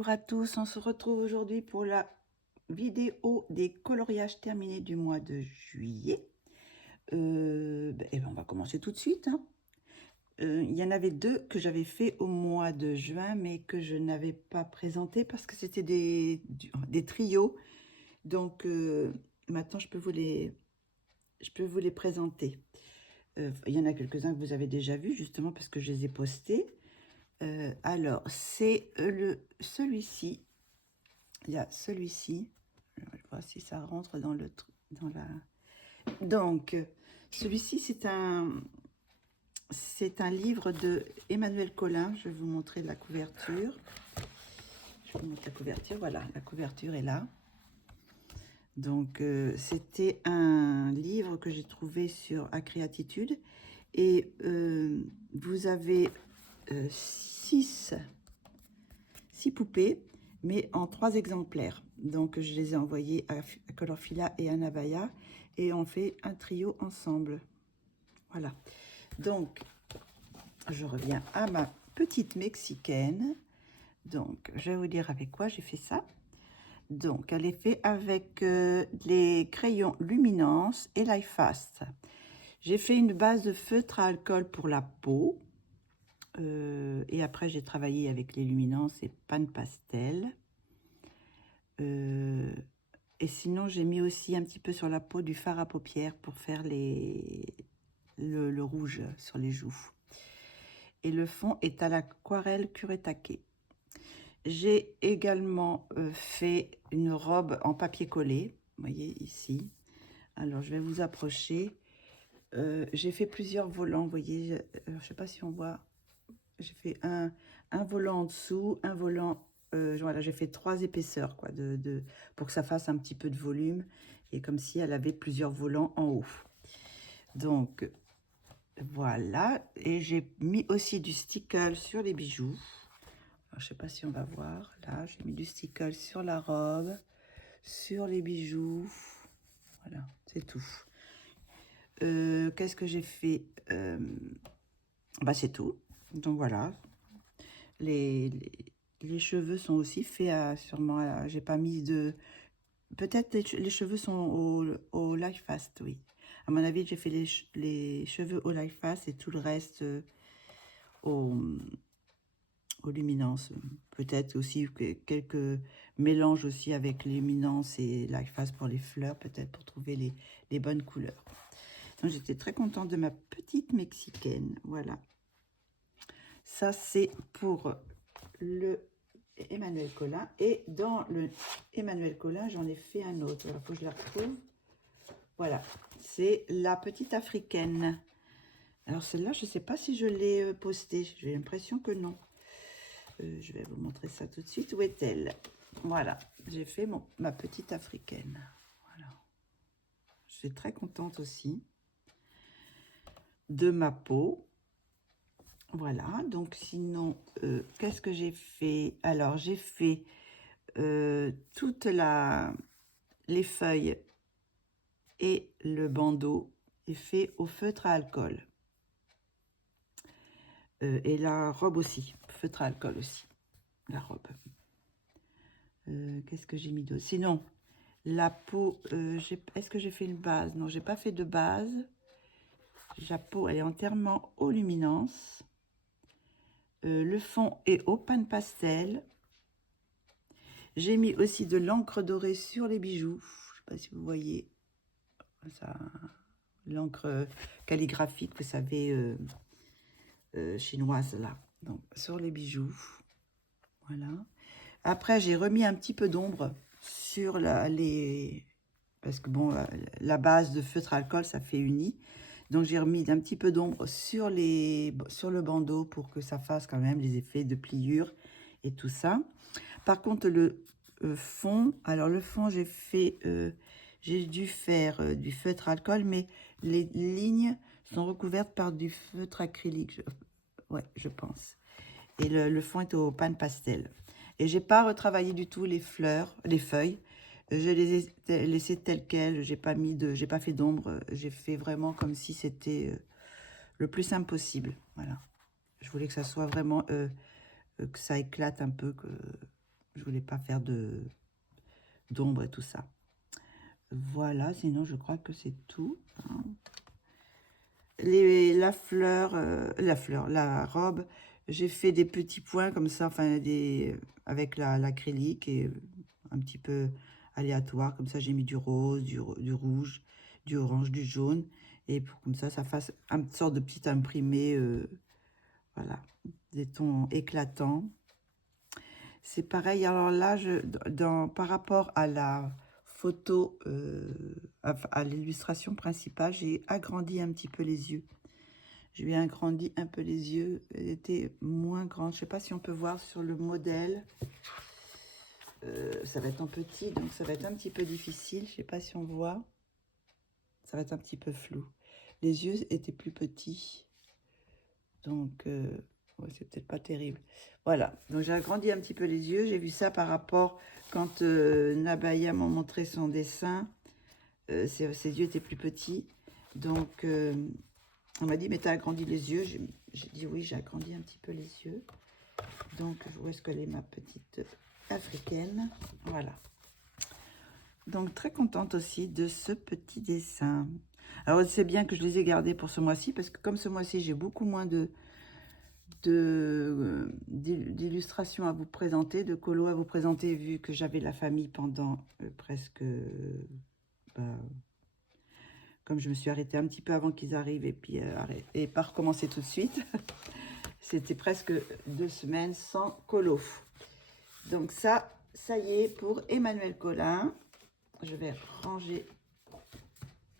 Bonjour à tous, on se retrouve aujourd'hui pour la vidéo des coloriages terminés du mois de juillet. On va commencer tout de suite, hein. Il y en avait deux que j'avais fait au mois de juin, mais que je n'avais pas présenté parce que c'était des trios. Donc maintenant, je peux vous les présenter. Il y en a quelques-uns que vous avez déjà vus, justement, parce que je les ai postés. Alors, c'est celui-ci. Il y a celui-ci. Je vais voir si ça rentre dans le truc. Donc, celui-ci, c'est un livre de Emmanuel Collin. Je vais vous montrer la couverture. Je vous montre la couverture. Voilà, la couverture est là. Donc, c'était un livre que j'ai trouvé sur Acréatitude. Et vous avez 6 poupées, mais en 3 exemplaires. Donc, je les ai envoyés à Colorfila et à Nabaya. Et on fait un trio ensemble. Voilà. Donc, je reviens à ma petite mexicaine. Donc, je vais vous dire avec quoi j'ai fait ça. Donc, elle est faite avec les crayons Luminance et Life Fast. J'ai fait une base de feutre à alcool pour la peau. Et après, j'ai travaillé avec les Luminance et Pan Pastel. Et sinon, j'ai mis aussi un petit peu sur la peau du fard à paupières pour faire le rouge sur les joues. Et le fond est à l'aquarelle Kuretake. J'ai également fait une robe en papier collé, vous voyez ici. Alors, je vais vous approcher. J'ai fait plusieurs volants, vous voyez, je ne sais pas si on voit. J'ai fait un volant en dessous, un volant, voilà, j'ai fait 3 épaisseurs, quoi, pour que ça fasse un petit peu de volume, et comme si elle avait plusieurs volants en haut. Donc, voilà, et j'ai mis aussi du stickle sur les bijoux. Alors, je sais pas si on va voir, là, j'ai mis du stickle sur la robe, sur les bijoux, voilà, c'est tout. Qu'est-ce que j'ai fait? C'est tout, donc voilà. Les cheveux sont aussi faits sûrement, j'ai pas mis de... Peut-être les cheveux sont au Life Fast, oui. À mon avis, j'ai fait les cheveux au Life Fast et tout le reste au Luminance. Peut-être aussi quelques mélanges aussi avec Luminance et Life Fast pour les fleurs, peut-être pour trouver les bonnes couleurs. Donc, j'étais très contente de ma petite mexicaine, voilà. Ça, c'est pour le Emmanuel Collin. Et dans le Emmanuel Collin, j'en ai fait un autre. Il faut que je la retrouve. Voilà, c'est la petite africaine. Alors celle-là, je ne sais pas si je l'ai postée. J'ai l'impression que non. Je vais vous montrer ça tout de suite. Où est-elle? Voilà, j'ai fait ma petite africaine. Voilà. Je suis très contente aussi de ma peau. Voilà, donc sinon, qu'est-ce que j'ai fait? Alors, j'ai fait toutes les feuilles et le bandeau est fait au feutre à alcool. Et la robe aussi, feutre à alcool aussi, la robe. Qu'est-ce que j'ai mis d'autre? Sinon, la peau, est-ce que j'ai fait une base? Non, j'ai pas fait de base. La peau, elle est entièrement aux Luminance. Le fond est au Pan Pastel. J'ai mis aussi de l'encre dorée sur les bijoux. Je sais pas si vous voyez ça, l'encre calligraphique, vous savez, chinoise là. Donc sur les bijoux, voilà. Après, j'ai remis un petit peu d'ombre sur parce que bon, la base de feutre alcool, ça fait uni. Donc j'ai remis un petit peu d'ombre sur le bandeau pour que ça fasse quand même les effets de pliure et tout ça. Par contre, le fond, alors le fond, j'ai dû faire du feutre alcool, mais les lignes sont recouvertes par du feutre acrylique, ouais, je pense. Et le fond est au Pan Pastel. Et j'ai pas retravaillé du tout les feuilles. Je les ai laissées telles quelles. J'ai pas fait d'ombre. J'ai fait vraiment comme si c'était le plus simple possible. Voilà. Je voulais que ça soit vraiment que ça éclate un peu, Je voulais pas faire d'ombre et tout ça. Voilà, sinon je crois que c'est tout. Hein. La robe, j'ai fait des petits points comme ça, enfin avec l'acrylique et un petit peu aléatoire. Comme ça, j'ai mis du rose, du rouge, du orange, du jaune. Et pour comme ça fasse une sorte de petit imprimé, voilà, des tons éclatants. C'est pareil, alors là, par rapport à la photo, à l'illustration principale, j'ai agrandi un petit peu les yeux. Je lui ai agrandi un peu les yeux, elle était moins grande. Je ne sais pas si on peut voir sur le modèle. Ça va être en petit, donc ça va être un petit peu difficile. Je ne sais pas si on voit. Ça va être un petit peu flou. Les yeux étaient plus petits, donc ouais, c'est peut-être pas terrible. Voilà, donc j'ai agrandi un petit peu les yeux. J'ai vu ça par rapport quand Nabaya m'a montré son dessin. Ses yeux étaient plus petits, donc on m'a dit mais t'as agrandi les yeux. J'ai dit oui, j'ai agrandi un petit peu les yeux. Donc où est-ce qu'elle est ma petite africaine? Voilà. Donc très contente aussi de ce petit dessin. Alors c'est bien que je les ai gardés pour ce mois-ci parce que comme ce mois-ci j'ai beaucoup moins d'illustrations à vous présenter, de colos à vous présenter, vu que j'avais la famille pendant presque, comme je me suis arrêtée un petit peu avant qu'ils arrivent et puis et pas recommencer tout de suite. C'était presque 2 semaines sans colo. Donc ça y est pour Emmanuel Collin. Je vais ranger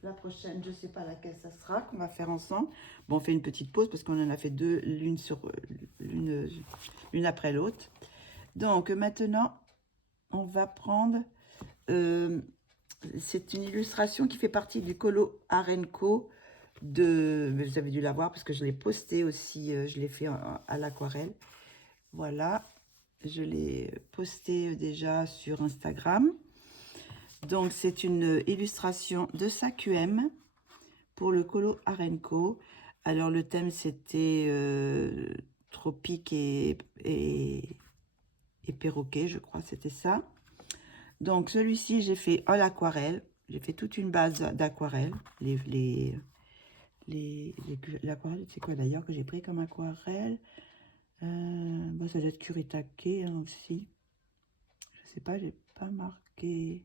la prochaine, je ne sais pas laquelle ça sera, qu'on va faire ensemble. Bon, on fait une petite pause parce qu'on en a fait deux, l'une après l'autre. Donc maintenant, on va prendre... c'est une illustration qui fait partie du colo Arenco. Vous avez dû la voir parce que je l'ai posté aussi, je l'ai fait à l'aquarelle. Voilà, je l'ai posté déjà sur Instagram. Donc, c'est une illustration de SAQM pour le colo Arenco. Alors, le thème, c'était tropique et perroquet, je crois, c'était ça. Donc, celui-ci, j'ai fait à l'aquarelle. J'ai fait toute une base d'aquarelle. L'aquarelle, c'est quoi d'ailleurs que j'ai pris comme aquarelle? Bon, ça doit être Kuretake hein, aussi. Je sais pas, j'ai pas marqué...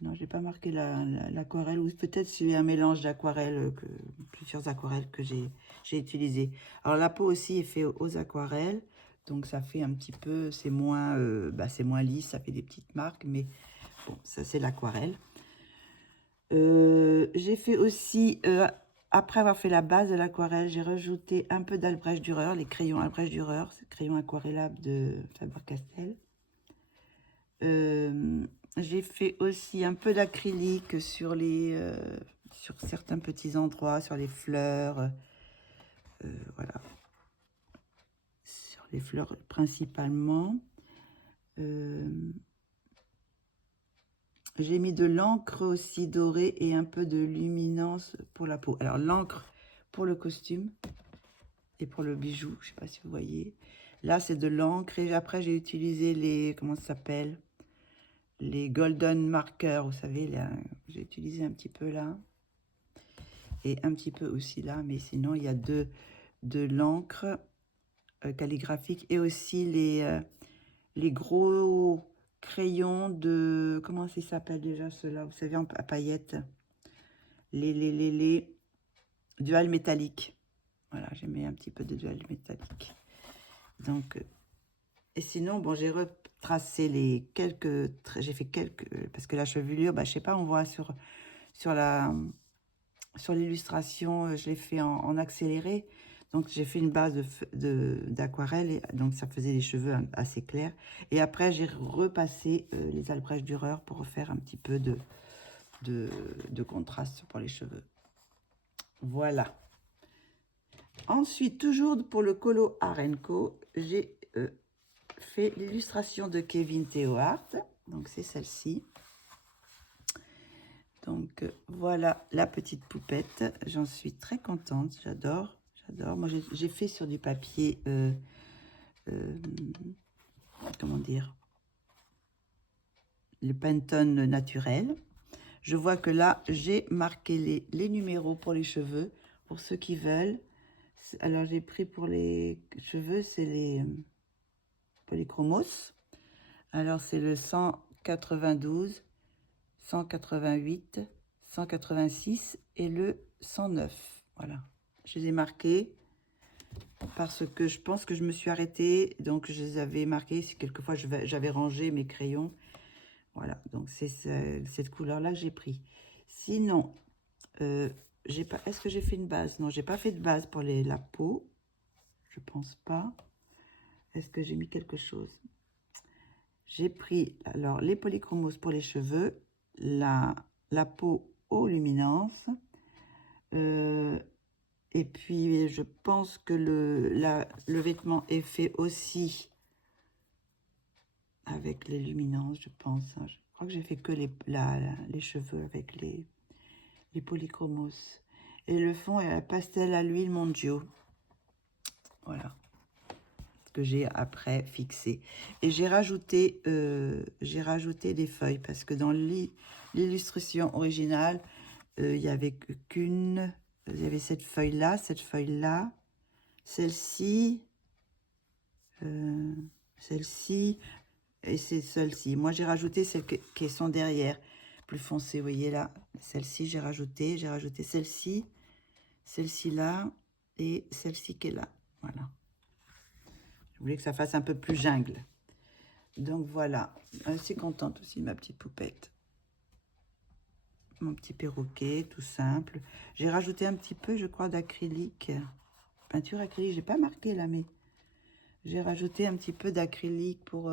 Non, j'ai pas marqué l'aquarelle, ou peut-être c'est un mélange d'aquarelles, plusieurs aquarelles que j'ai utilisé. Alors la peau aussi est faite aux aquarelles, donc ça fait un petit peu, c'est moins lisse, ça fait des petites marques, mais bon, ça c'est l'aquarelle. J'ai fait aussi, après avoir fait la base de l'aquarelle, j'ai rajouté un peu d'Albrecht Dürer, les crayons Albrecht Dürer, c'est crayons aquarellables de Faber-Castell. J'ai fait aussi un peu d'acrylique sur certains petits endroits, sur les fleurs, voilà, sur les fleurs principalement. J'ai mis de l'encre aussi dorée et un peu de luminance pour la peau. Alors l'encre pour le costume et pour le bijou, je sais pas si vous voyez. Là c'est de l'encre et après j'ai utilisé les, comment ça s'appelle, les golden markers, vous savez, j'ai utilisé un petit peu là et un petit peu aussi là, mais sinon il y a de l'encre calligraphique et aussi les gros crayons de, comment ça s'appelle déjà ceux-là, vous savez, à paillettes, les dual métalliques. Voilà, j'ai mis un petit peu de dual métallique. Donc, et sinon, bon, j'ai retracé j'ai fait quelques, parce que la chevelure, bah, je sais pas, on voit sur l'illustration, je l'ai fait en accéléré. Donc, j'ai fait une base d'aquarelle, donc ça faisait les cheveux assez clairs. Et après, j'ai repassé les Albrecht Dürer pour refaire un petit peu de contraste pour les cheveux. Voilà. Ensuite, toujours pour le colo Arenco, j'ai fait l'illustration de Kevin Theohart. Donc, c'est celle-ci. Donc, voilà la petite poupette. J'en suis très contente. J'adore. J'adore. Moi, j'ai fait sur du papier comment dire, le Pantone naturel. Je vois que là, j'ai marqué les numéros pour les cheveux, pour ceux qui veulent. Alors, j'ai pris pour les cheveux, c'est les polychromos. Alors, c'est le 192, 188, 186 et le 109. Voilà, je les ai marqués parce que je pense que je me suis arrêtée. Donc, je les avais marqués. Quelquefois, j'avais rangé mes crayons. Voilà, donc c'est cette couleur-là que j'ai pris. Sinon, j'ai pas. Est-ce que j'ai fait une base? Non, j'ai pas fait de base pour la peau. Je pense pas. Est-ce que j'ai mis quelque chose? J'ai pris alors les polychromos pour les cheveux, la peau aux luminances. Et puis, je pense que le vêtement est fait aussi avec les luminances, je pense. Hein. Je crois que j'ai fait que les cheveux avec les polychromos. Et le fond est un pastel à l'huile Mondio. Voilà. Que j'ai après fixé. Et j'ai rajouté des feuilles parce que dans l'illustration originale, il y avait qu'une... Il y avait cette feuille-là, celle-ci, celle-ci et c'est celle-ci. Moi, j'ai rajouté celles qui sont derrière, plus foncées. Vous voyez là, celle-ci, j'ai rajouté celle-ci, celle-ci là et celle-ci qui est là. Voilà. Je voulais que ça fasse un peu plus jungle. Donc voilà, assez contente aussi de ma petite poupette. Mon petit perroquet, tout simple. J'ai rajouté un petit peu, je crois, d'acrylique. Peinture acrylique, j'ai pas marqué là, mais j'ai rajouté un petit peu d'acrylique pour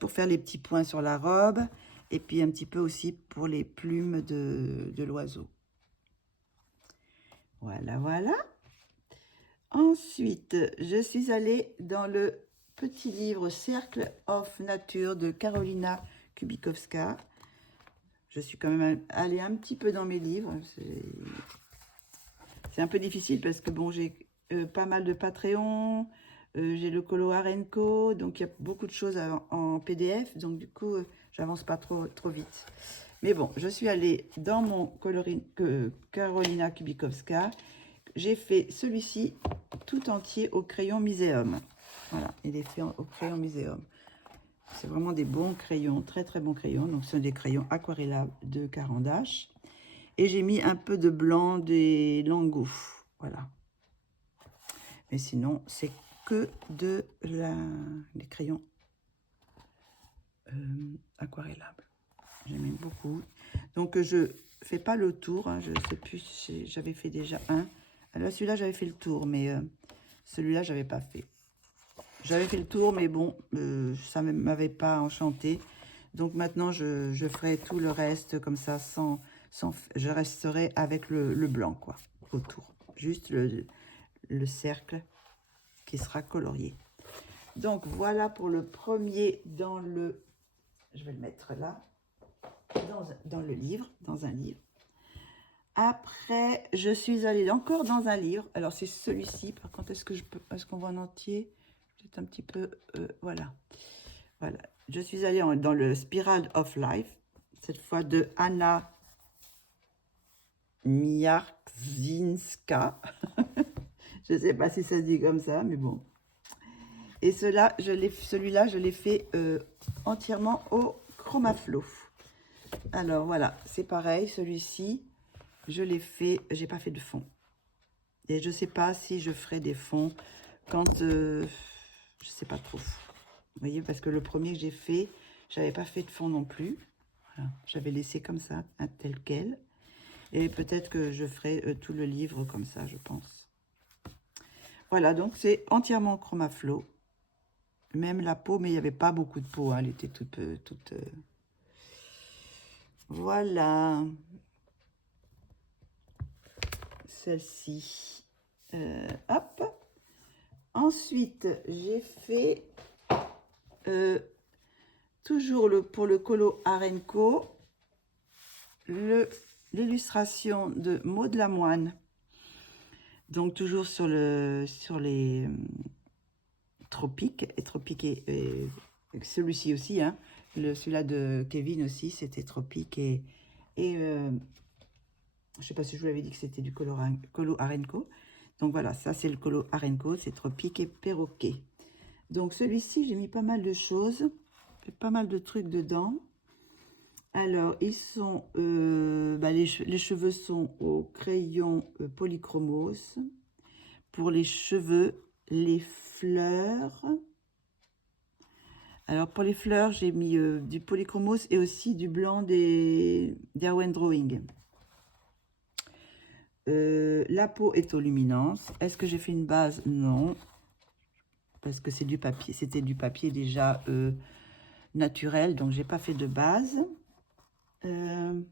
pour faire les petits points sur la robe. Et puis un petit peu aussi pour les plumes de l'oiseau. Voilà, voilà. Ensuite, je suis allée dans le petit livre Cercle of Nature de Karolina Kubikowska. Je suis quand même allée un petit peu dans mes livres. C'est un peu difficile parce que bon, j'ai pas mal de Patreon, j'ai le Colo Arenco, donc il y a beaucoup de choses en PDF, donc du coup, j'avance pas trop vite. Mais bon, je suis allée dans mon Karolina Kubikowska. J'ai fait celui-ci tout entier au crayon Muséum. Voilà, il est fait au crayon Muséum. C'est vraiment des bons crayons, très très bons crayons. Donc, ce sont des crayons aquarellables de Caran d'Ache. Et j'ai mis un peu de blanc des Lango. Voilà. Mais sinon, c'est que des crayons aquarellables. J'aime beaucoup. Donc, je fais pas le tour. Hein, je sais plus, j'avais fait déjà un. Alors, celui-là, j'avais fait le tour, mais celui-là, j'avais pas fait. J'avais fait le tour, mais bon, ça ne m'avait pas enchanté. Donc maintenant, je ferai tout le reste comme ça, je resterai avec le blanc, quoi, autour. Juste le cercle qui sera colorié. Donc voilà pour le premier dans le... Je vais le mettre là, dans le livre, dans un livre. Après, je suis allée encore dans un livre. Alors, c'est celui-ci. Par contre, est-ce qu'on voit en entier? Peut-être un petit peu... voilà. Voilà. Je suis allée dans le Spiral of Life. Cette fois de Anna Miarczynska. Je ne sais pas si ça se dit comme ça, mais bon. Et celui-là, je l'ai fait entièrement au Chromaflow. Alors, voilà. C'est pareil, celui-ci. Je l'ai fait, j'ai pas fait de fond. Et je sais pas si je ferai des fonds quand, je sais pas trop. Vous voyez, parce que le premier que j'ai fait, j'avais pas fait de fond non plus. Voilà. J'avais laissé comme ça, tel quel. Et peut-être que je ferai tout le livre comme ça, je pense. Voilà, donc c'est entièrement Chromaflow. Même la peau, mais il n'y avait pas beaucoup de peau, hein, elle était toute... Voilà. Celle-ci. Hop. Ensuite, j'ai fait toujours pour le Colo Arenco l'illustration de Maud Lamoine. Donc toujours sur les Tropique. Et Tropique et celui-ci aussi, hein. Celui-là de Kevin aussi, c'était Tropique. Je ne sais pas si je vous l'avais dit que c'était du Colo Arenco. Donc voilà, ça c'est le Colo Arenco, c'est Tropique et Perroquet. Donc celui-ci, j'ai mis pas mal de choses, pas mal de trucs dedans. Alors, ils sont, les cheveux sont au crayon polychromos. Pour les cheveux, les fleurs. Alors, pour les fleurs, j'ai mis du polychromos et aussi du blanc des Derwent Drawing. La peau est aux luminances. Est-ce que j'ai fait une base? Non. Parce que c'est du papier. C'était du papier déjà naturel, donc j'ai pas fait de base. Le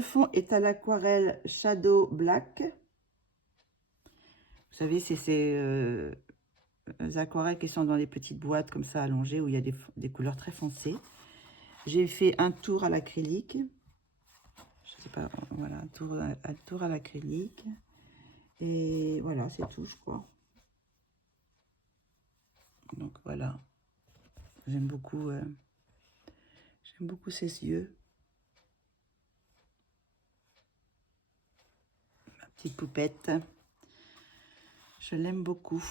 fond est à l'aquarelle Shadow Black. Vous savez, c'est ces aquarelles qui sont dans les petites boîtes comme ça allongées où il y a des couleurs très foncées. J'ai fait un tour à l'acrylique. Je sais pas, voilà, un tour à l'acrylique. Et voilà, c'est tout, je crois. Donc voilà. J'aime beaucoup ces yeux. Ma petite poupette. Je l'aime beaucoup.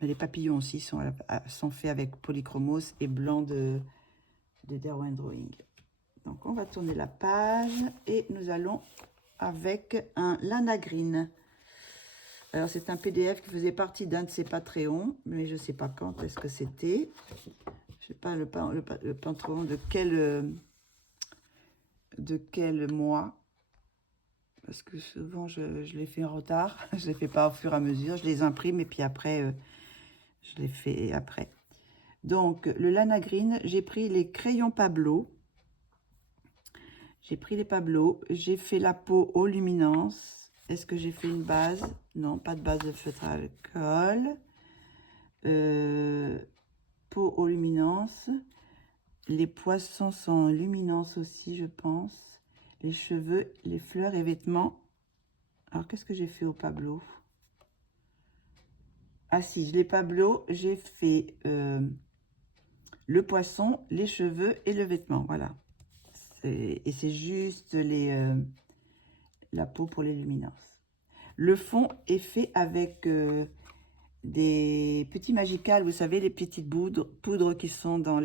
Mais les papillons aussi sont faits avec polychromos et blanc de Derwent Drawing. Donc on va tourner la page et nous allons avec un Lana Green. Alors c'est un PDF qui faisait partie d'un de ses Patreons, mais je ne sais pas quand est-ce que c'était. Je ne sais pas le Patreon de quel mois. Parce que souvent je les fais en retard. Je ne les fais pas au fur et à mesure. Je les imprime et puis après, je les fais après. Donc le Lana Green, j'ai pris les crayons Pablo. J'ai pris les Pablo, j'ai fait la peau aux luminances. Est-ce que j'ai fait une base? Non, pas de base de feutre à alcool. Peau aux luminances. Les poissons sont en luminance aussi, je pense. Les cheveux, les fleurs et vêtements. Alors, qu'est-ce que j'ai fait au Pablo? Ah si, les Pablo, j'ai fait le poisson, les cheveux et le vêtement. Voilà. Et c'est juste la peau pour les luminances. Le fond est fait avec des petits magicals, vous savez, les petites poudres qui sont dans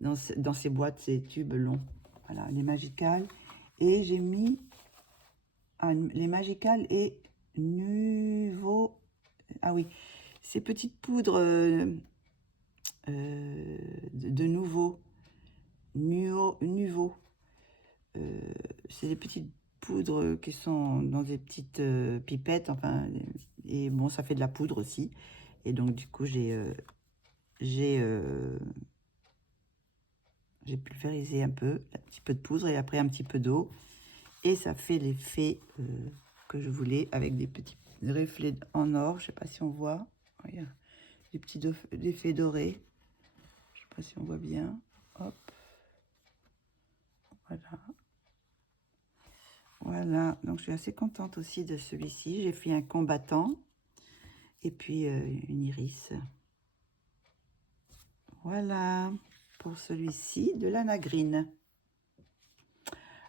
dans ces boîtes, ces tubes longs. Voilà, les magicals. Et j'ai mis les magicals et nouveau. Ah oui, ces petites poudres de nouveau. Nouveau. C'est des petites poudres qui sont dans des petites pipettes, enfin, et bon, ça fait de la poudre aussi. Et donc, du coup, j'ai pulvérisé un petit peu de poudre et après un petit peu d'eau. Et ça fait l'effet que je voulais avec des petits reflets en or. Je sais pas si on voit. Regarde, des petits effets dorés. Je sais pas si on voit bien. Hop. Voilà. Voilà, donc je suis assez contente aussi de celui-ci. J'ai fait un combattant et puis une iris. Voilà pour celui-ci de Lana Green.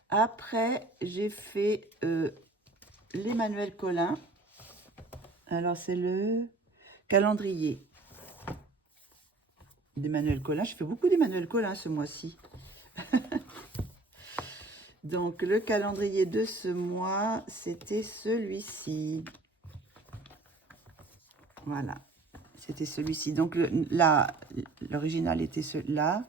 Après, j'ai fait l'Emmanuel Collin. Alors, c'est le calendrier d'Emmanuel Collin. Je fais beaucoup d'Emmanuel Collin ce mois-ci. Donc, le calendrier de ce mois, c'était celui-ci. Voilà, c'était celui-ci. Donc, l'original était celui-là.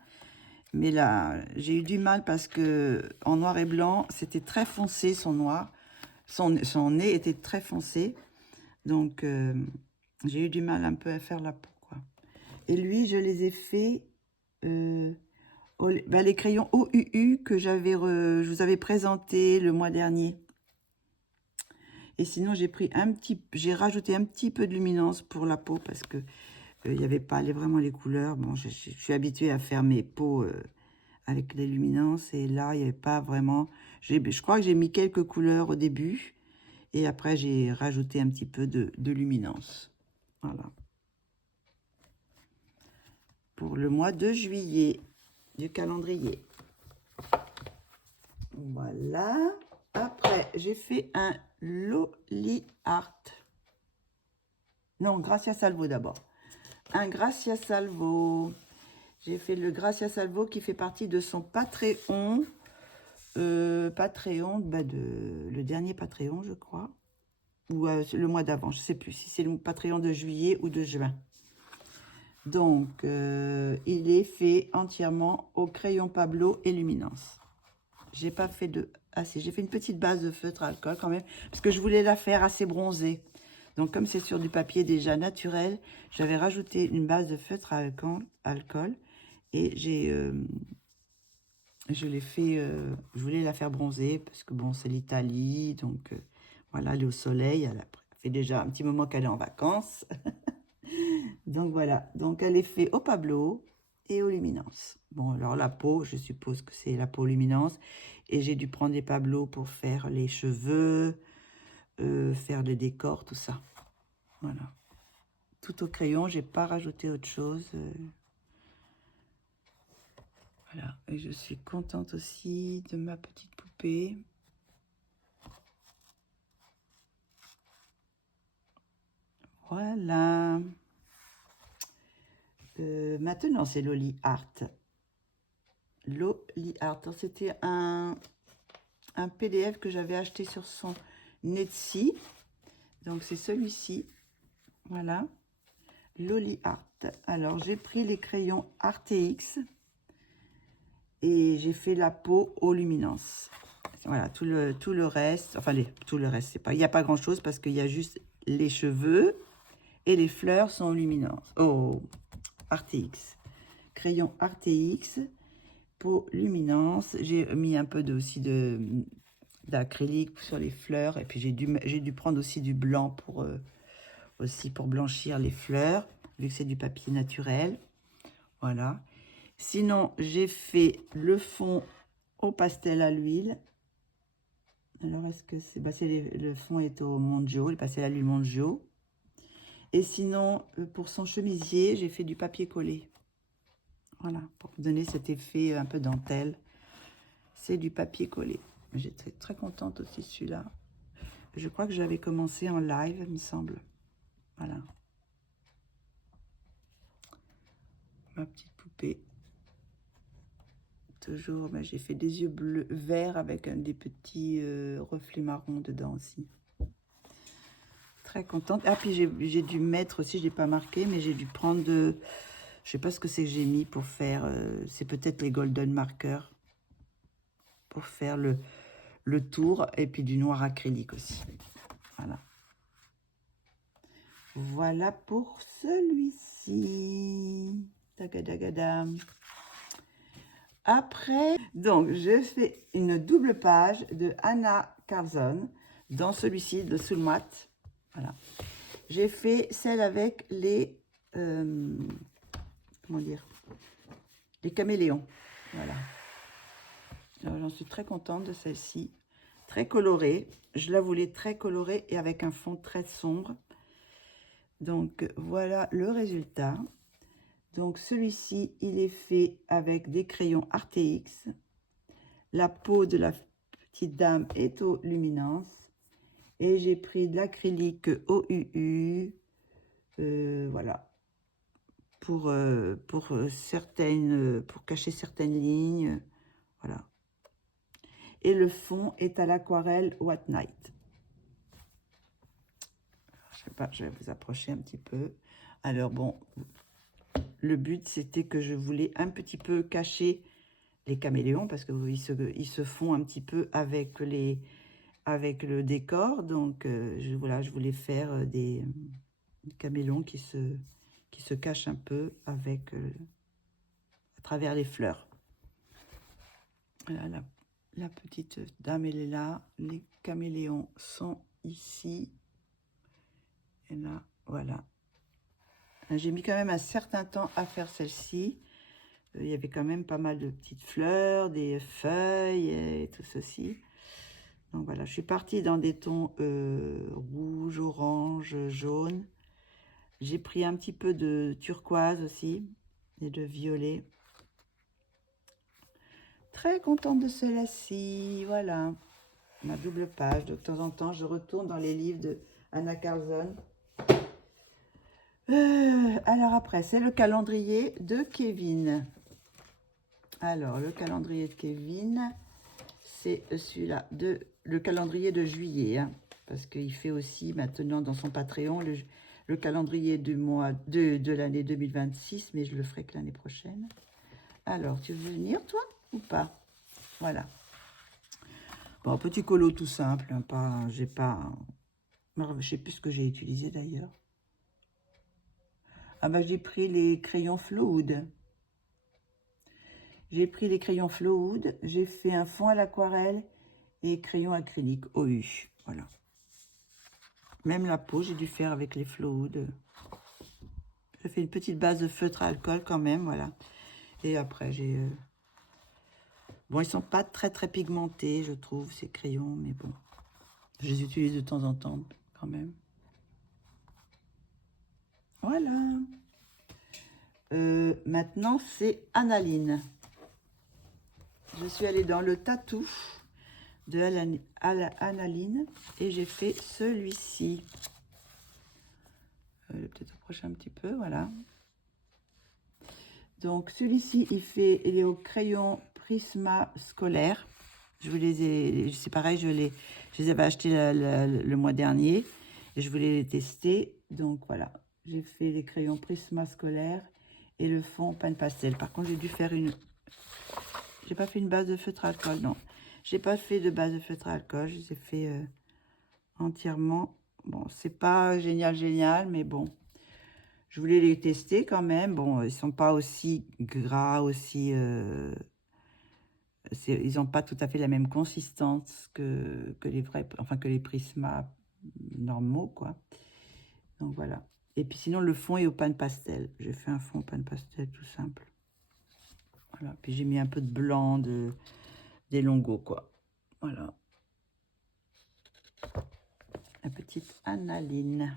Mais là, j'ai eu du mal parce que en noir et blanc, c'était très foncé son noir. Son nez était très foncé. Donc, j'ai eu du mal un peu à faire la peau, quoi. Et lui, je les ai fait... les crayons OUU que je vous avais présenté le mois dernier. Et sinon, j'ai rajouté un petit peu de luminance pour la peau parce que il n'y avait pas vraiment les couleurs. Bon, je suis habituée à faire mes peaux avec les luminances et là, il n'y avait pas vraiment... Je crois que j'ai mis quelques couleurs au début Et après, j'ai rajouté un petit peu de luminance. Voilà. Pour le mois de juillet du calendrier. Voilà. Après, j'ai fait un Loli Art. Non, Gracia Salvo d'abord. Un Gracia Salvo. J'ai fait le Gracia Salvo qui fait partie de son Patreon. Patreon, le dernier Patreon, je crois. Ou le mois d'avant, je ne sais plus si c'est le Patreon de juillet ou de juin. Donc, il est fait entièrement au crayon Pablo et luminance. J'ai pas fait de... Ah si, j'ai fait une petite base de feutre à alcool quand même, parce que je voulais la faire assez bronzée. Donc, comme c'est sur du papier déjà naturel, j'avais rajouté une base de feutre à alcool et je l'ai fait... je voulais la faire bronzer, parce que bon, c'est l'Italie, donc voilà, elle est au soleil, elle fait déjà un petit moment qu'elle est en vacances. Donc voilà, donc elle est faite au Pablo et aux luminances. Bon, alors la peau, je suppose que c'est la peau luminance. Et j'ai dû prendre des Pablo pour faire les cheveux, faire le décor, tout ça. Voilà. Tout au crayon, j'ai pas rajouté autre chose. Voilà, et je suis contente aussi de ma petite poupée. Voilà. Maintenant, c'est Loli Art. Loli Art. C'était un PDF que j'avais acheté sur son Etsy. Donc, c'est celui-ci. Voilà. Loli Art. Alors, j'ai pris les crayons ArtX et j'ai fait la peau aux luminances. Voilà, tout le reste, enfin, tout le reste, c'est pas, il n'y a pas grand-chose parce qu'il y a juste les cheveux et les fleurs sont aux luminances. Oh, ArtX. Crayon ArtX, peau luminance. J'ai mis un peu aussi d'acrylique sur les fleurs et puis j'ai dû prendre aussi du blanc aussi pour blanchir les fleurs, vu que c'est du papier naturel. Voilà. Sinon, j'ai fait le fond au pastel à l'huile. Alors, est-ce que c'est... Bah, le fond est au Monjo, le pastel à l'huile Monjo. Et sinon, pour son chemisier, j'ai fait du papier collé. Voilà, pour donner cet effet un peu dentelle. C'est du papier collé. J'étais très contente aussi celui-là. Je crois que j'avais commencé en live, il me semble. Voilà. Ma petite poupée. Toujours, ben, j'ai fait des yeux bleus, verts avec des petits reflets marrons dedans aussi. Très contente. Ah, puis j'ai dû mettre aussi, je n'ai pas marqué, mais j'ai dû prendre je sais pas ce que c'est que j'ai mis pour faire, c'est peut-être les golden markers, pour faire le tour, et puis du noir acrylique aussi. Voilà. Voilà pour celui-ci. Tagadagadam. Après, donc, je fais une double page de Anna Carlson dans celui-ci, de Soulmat. Voilà. J'ai fait celle avec les... comment dire? Les caméléons. Voilà. J'en suis très contente de celle-ci. Très colorée. Je la voulais très colorée et avec un fond très sombre. Donc, voilà le résultat. Donc, celui-ci, il est fait avec des crayons ArtX. La peau de la petite dame est aux luminances. Et j'ai pris de l'acrylique OUU. Voilà. Pour cacher certaines lignes. Voilà. Et le fond est à l'aquarelle What Night. Je sais pas, je vais vous approcher un petit peu. Alors bon, le but c'était que je voulais un petit peu cacher les caméléons parce que ils se font un petit peu avec le décor. Donc voilà, je voulais faire des caméléons qui se cachent un peu avec à travers les fleurs. Voilà, la petite dame, elle est là. Les caméléons sont ici. Et là, voilà. J'ai mis quand même un certain temps à faire celle-ci. Il y avait quand même pas mal de petites fleurs, des feuilles et tout ceci. Donc voilà, je suis partie dans des tons rouge, orange, jaune. J'ai pris un petit peu de turquoise aussi et de violet. Très contente de cela-ci, voilà. Ma double page. De temps en temps, je retourne dans les livres de Anna Carlson. Alors après, c'est le calendrier de Kevin. Alors, le calendrier de Kevin, c'est celui-là, le calendrier de juillet. Hein, parce qu'il fait aussi maintenant dans son Patreon le calendrier du mois de l'année 2026, mais je le ferai que l'année prochaine. Alors, tu veux venir, toi, ou pas? Voilà. Bon, petit colo tout simple, hein, j'ai pas... Je sais plus ce que j'ai utilisé d'ailleurs. Ah bah j'ai pris les crayons Flowood. J'ai pris les crayons Flowood, j'ai fait un fond à l'aquarelle et crayon acrylique OU. Voilà. Même la peau, j'ai dû faire avec les Flowood. J'ai fait une petite base de feutre à alcool quand même, voilà. Et après, j'ai... Bon, ils sont pas très pigmentés, je trouve, ces crayons, mais bon. Je les utilise de temps en temps, quand même. Voilà. Maintenant, c'est Analine. Je suis allée dans le tatou de Analine et j'ai fait celui-ci. Peut-être approcher un petit peu, voilà. Donc celui-ci, il est au crayon Prisma scolaire. Je vous les ai, c'est pareil, je les avais achetés le mois dernier et je voulais les tester. Donc voilà, j'ai fait les crayons Prisma scolaire et le fond pan pastel. Par contre, j'ai dû faire j'ai pas fait une base de feutre à alcool, non. J'ai pas fait de base de feutre à alcool, je les ai fait entièrement. Bon, c'est pas génial, mais bon. Je voulais les tester quand même. Bon, ils sont pas aussi gras, aussi... ils n'ont pas tout à fait la même consistance que les vrais... Enfin, que les Prisma normaux, quoi. Donc, voilà. Et puis, sinon, le fond est au pan pastel. J'ai fait un fond pan pastel tout simple. Voilà. Puis, j'ai mis un peu de blanc des longos, quoi. Voilà. La petite Analine.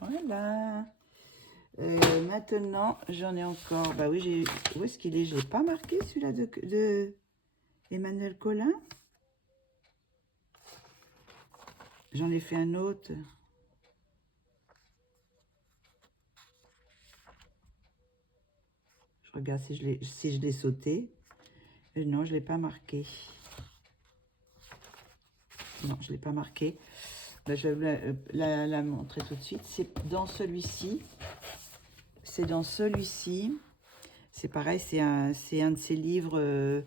Voilà. Maintenant, j'en ai encore. Bah oui, où est-ce qu'il est? Je l'ai pas marqué celui-là de Emmanuel Collin. J'en ai fait un autre. Je regarde si je l'ai sauté. Non, je l'ai pas marqué. Non, je l'ai pas marqué. Bah, je vais la montrer tout de suite. C'est dans celui-ci. C'est dans celui-ci. C'est pareil, c'est un de ces livres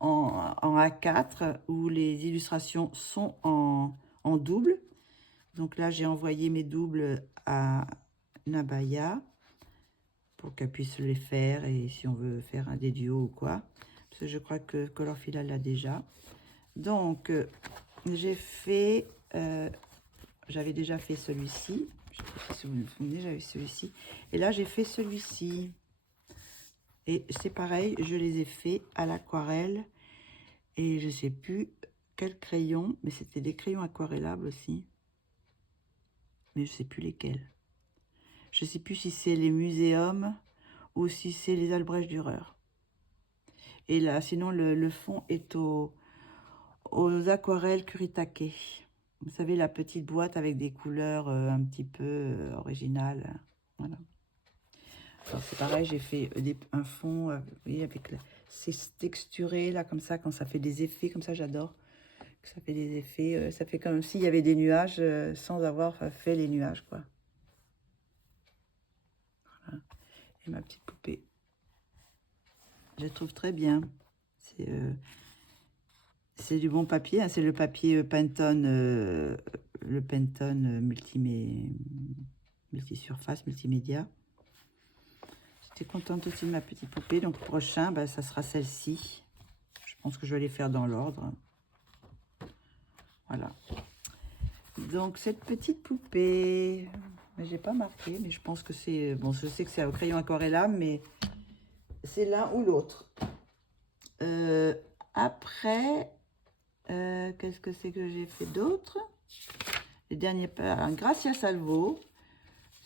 en A4 où les illustrations sont en double. Donc là, j'ai envoyé mes doubles à Nabaya pour qu'elle puisse les faire et si on veut faire des duos ou quoi. Parce que je crois que Colorfila l'a déjà. Donc, j'ai fait... j'avais déjà fait celui-ci. Je sais pas si vous vous souvenez, j'avais celui-ci. Et là, j'ai fait celui-ci. Et c'est pareil, je les ai fait à l'aquarelle. Et je sais plus quel crayon, mais c'était des crayons aquarellables aussi. Mais je sais plus lesquels. Je sais plus si c'est les muséums ou si c'est les Albrecht Dürer. Et là, sinon, le fond est aux aquarelles Kuritake. Vous savez, la petite boîte avec des couleurs un petit peu originales. Voilà. Alors, c'est pareil, j'ai fait un fond, vous voyez, avec c'est texturé, là, comme ça, quand ça fait des effets, comme ça, j'adore. Ça fait des effets, ça fait comme s'il y avait des nuages sans avoir fait les nuages, quoi. Voilà. Et ma petite poupée. Je la trouve très bien. C'est du bon papier, hein, c'est le papier Pantone, le Pantone multisurface, multimédia. J'étais contente aussi de ma petite poupée. Donc prochain, bah, ça sera celle-ci. Je pense que je vais les faire dans l'ordre. Voilà. Donc cette petite poupée, j'ai pas marqué, mais je pense que c'est... Bon, je sais que c'est au crayon aquarellable, mais c'est l'un ou l'autre. Après, Qu'est-ce que c'est que j'ai fait d'autre? Les derniers pas, Gracia Salvo.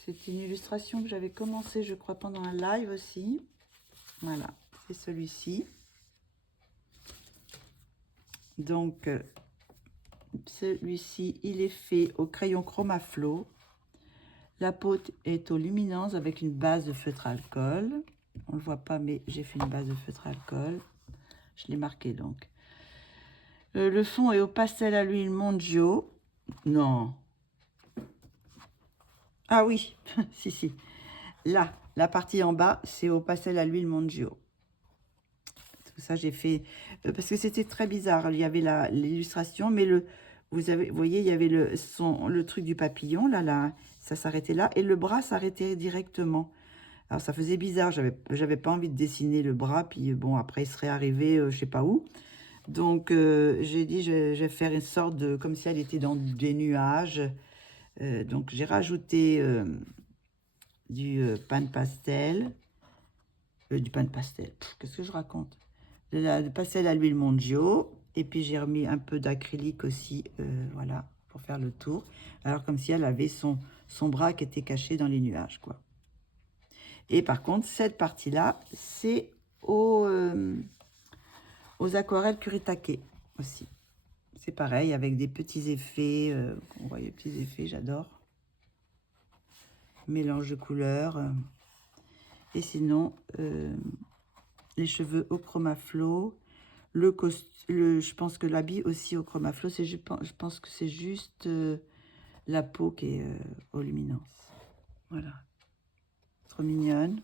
C'est une illustration que j'avais commencé, je crois, pendant un live aussi. Voilà, c'est celui-ci. Donc, celui-ci, il est fait au crayon Chromaflow. La peau est aux luminances avec une base de feutre alcool. On ne le voit pas, mais j'ai fait une base de feutre alcool. Je l'ai marqué donc. Le fond est au pastel à l'huile Mondio. Non. Ah oui, si, si. Là, la partie en bas, c'est au pastel à l'huile Mondio. Tout ça, j'ai fait... parce que c'était très bizarre. Il y avait l'illustration, mais vous voyez, il y avait le truc du papillon, là, ça s'arrêtait là. Et le bras s'arrêtait directement. Alors, ça faisait bizarre. J'avais pas envie de dessiner le bras. Puis, bon, après, il serait arrivé, je sais pas où. Donc, j'ai dit, je vais faire une sorte de... Comme si elle était dans des nuages. Donc, j'ai rajouté du pain de pastel. Du pain de pastel. Qu'est-ce que je raconte? Le pastel à l'huile Mondio. Et puis, j'ai remis un peu d'acrylique aussi. Voilà, pour faire le tour. Alors, comme si elle avait son bras qui était caché dans les nuages, quoi. Et par contre, cette partie-là, c'est aux aquarelles Kuretake aussi. C'est pareil, avec des petits effets. On voit les petits effets, j'adore. Mélange de couleurs. Et sinon, les cheveux au Chromaflow. Je pense que l'habit aussi au Chromaflow. Je pense que c'est juste la peau qui est aux luminances. Voilà. Trop mignonne.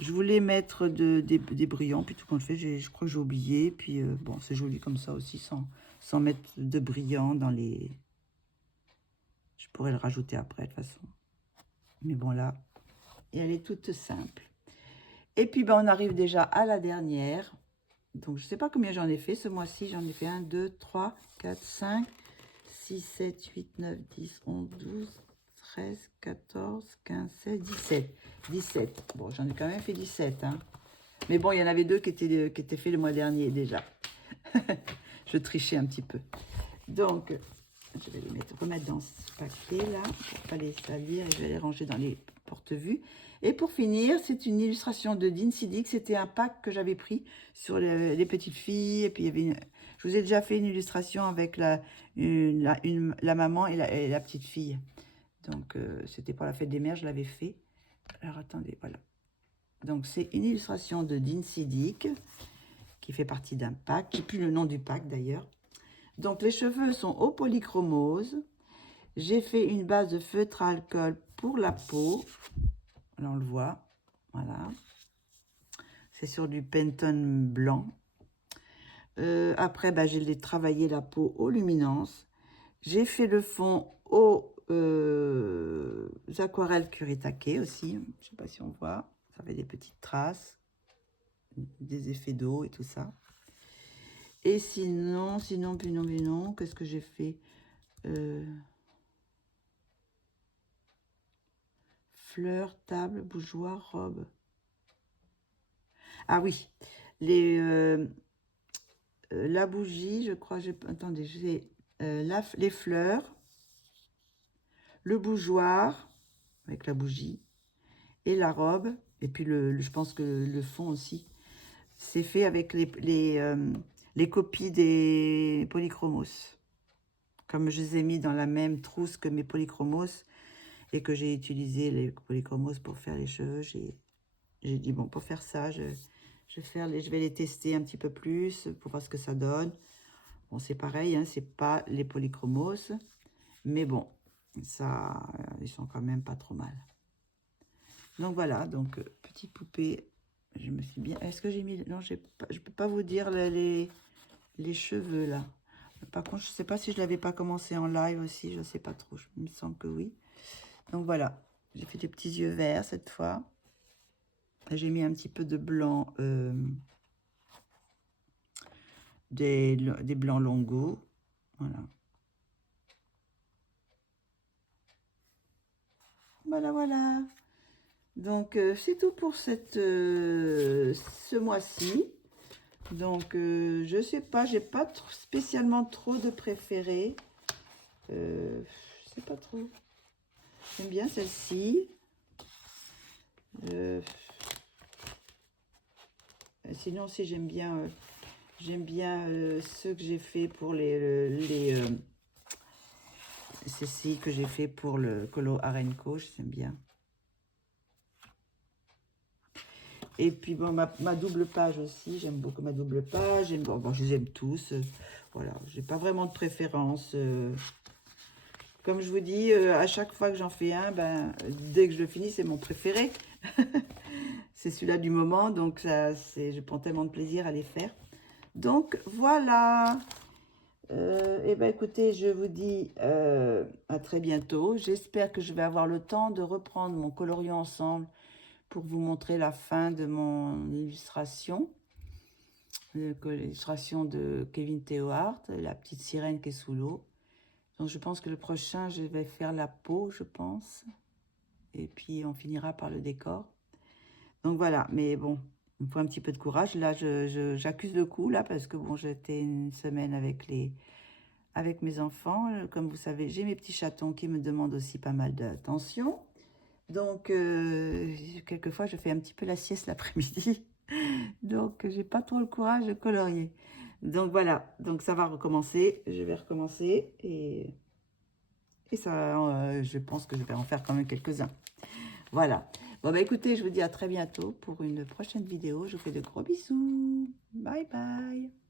Je voulais mettre des brillants, puis tout compte fait, je crois que j'ai oublié. Puis bon, c'est joli comme ça aussi, sans mettre de brillants dans les... Je pourrais le rajouter après, de toute façon. Mais bon, là, et elle est toute simple. Et puis, ben, on arrive déjà à la dernière. Donc, je ne sais pas combien j'en ai fait ce mois-ci. J'en ai fait 1, 2, 3, 4, 5, 6, 7, 8, 9, 10, 11, 12, 13, 14, 15, 16, 17. 17. Bon, j'en ai quand même fait 17, hein. Mais bon, il y en avait deux qui étaient faits le mois dernier déjà. Je trichais un petit peu. Donc, je vais les remettre dans ce paquet-là pour ne pas les salir. Et je vais les ranger dans les porte-vues. Et pour finir, c'est une illustration de Dincy Dick. C'était un pack que j'avais pris sur les petites filles. Et puis, il y avait je vous ai déjà fait une illustration avec la maman et la petite fille. Donc, c'était pour la fête des mères, je l'avais fait. Alors, attendez, voilà. Donc, c'est une illustration de Dincy Dick qui fait partie d'un pack. Je n'ai plus le nom du pack, d'ailleurs. Donc, les cheveux sont au polychromose. J'ai fait une base de feutre à alcool pour la peau. Là, on le voit. Voilà. C'est sur du Pantone blanc. Après, bah, j'ai travaillé la peau aux luminances. J'ai fait le fond aux aquarelles Kuretake aussi. Je ne sais pas si on voit. Ça fait des petites traces, des effets d'eau et tout ça. Et sinon, puis non, qu'est-ce que j'ai fait? Fleurs, table, bougeoir, robe. Ah oui, la bougie, je crois, attendez, j'ai les fleurs, le bougeoir avec la bougie et la robe. Et puis, je pense que le fond aussi, c'est fait avec les copies des polychromos. Comme je les ai mis dans la même trousse que mes polychromos et que j'ai utilisé les polychromos pour faire les cheveux, j'ai dit, bon, pour faire ça, je vais les tester un petit peu plus pour voir ce que ça donne. Bon, c'est pareil, hein, c'est pas les polychromos, mais bon, ça, ils sont quand même pas trop mal. Donc voilà, donc petite poupée, je me suis bien... Est-ce que j'ai mis... Non, je peux pas vous dire les cheveux là. Par contre, je sais pas si je l'avais pas commencé en live aussi, je sais pas trop, il me semble que oui. Donc voilà, j'ai fait des petits yeux verts cette fois. J'ai mis un petit peu de blanc, des blancs longos. Voilà. Voilà, voilà. Donc, c'est tout pour ce mois-ci. Donc, je sais pas, j'ai pas spécialement trop de préférés. Je sais pas trop. J'aime bien celle-ci. Sinon, aussi, j'aime bien ceux que j'ai fait pour ceci que j'ai fait pour le Colo Arenco, j'aime bien. Et puis, bon, ma double page aussi, j'aime beaucoup ma double page. Bon, je les aime tous. Voilà, j'ai pas vraiment de préférence. Comme je vous dis, à chaque fois que j'en fais un, ben, dès que je le finis, c'est mon préféré. C'est celui-là du moment, donc je prends tellement de plaisir à les faire. Donc, voilà. Eh bien, écoutez, je vous dis à très bientôt. J'espère que je vais avoir le temps de reprendre mon coloriant ensemble pour vous montrer la fin de mon illustration. L'illustration de Kevin Theohart, la petite sirène qui est sous l'eau. Donc, je pense que le prochain, je vais faire la peau, je pense. Et puis, on finira par le décor. Donc, voilà. Mais bon, il me faut un petit peu de courage. Là, j'accuse le coup, là, parce que, bon, j'étais une semaine avec mes enfants. Comme vous savez, j'ai mes petits chatons qui me demandent aussi pas mal d'attention. Donc, quelquefois, je fais un petit peu la sieste l'après-midi. Donc, j'ai pas trop le courage de colorier. Donc, voilà. Donc, ça va recommencer. Je vais recommencer. Et ça, je pense que je vais en faire quand même quelques-uns. Voilà. Bon, bah écoutez, je vous dis à très bientôt pour une prochaine vidéo. Je vous fais de gros bisous. Bye bye.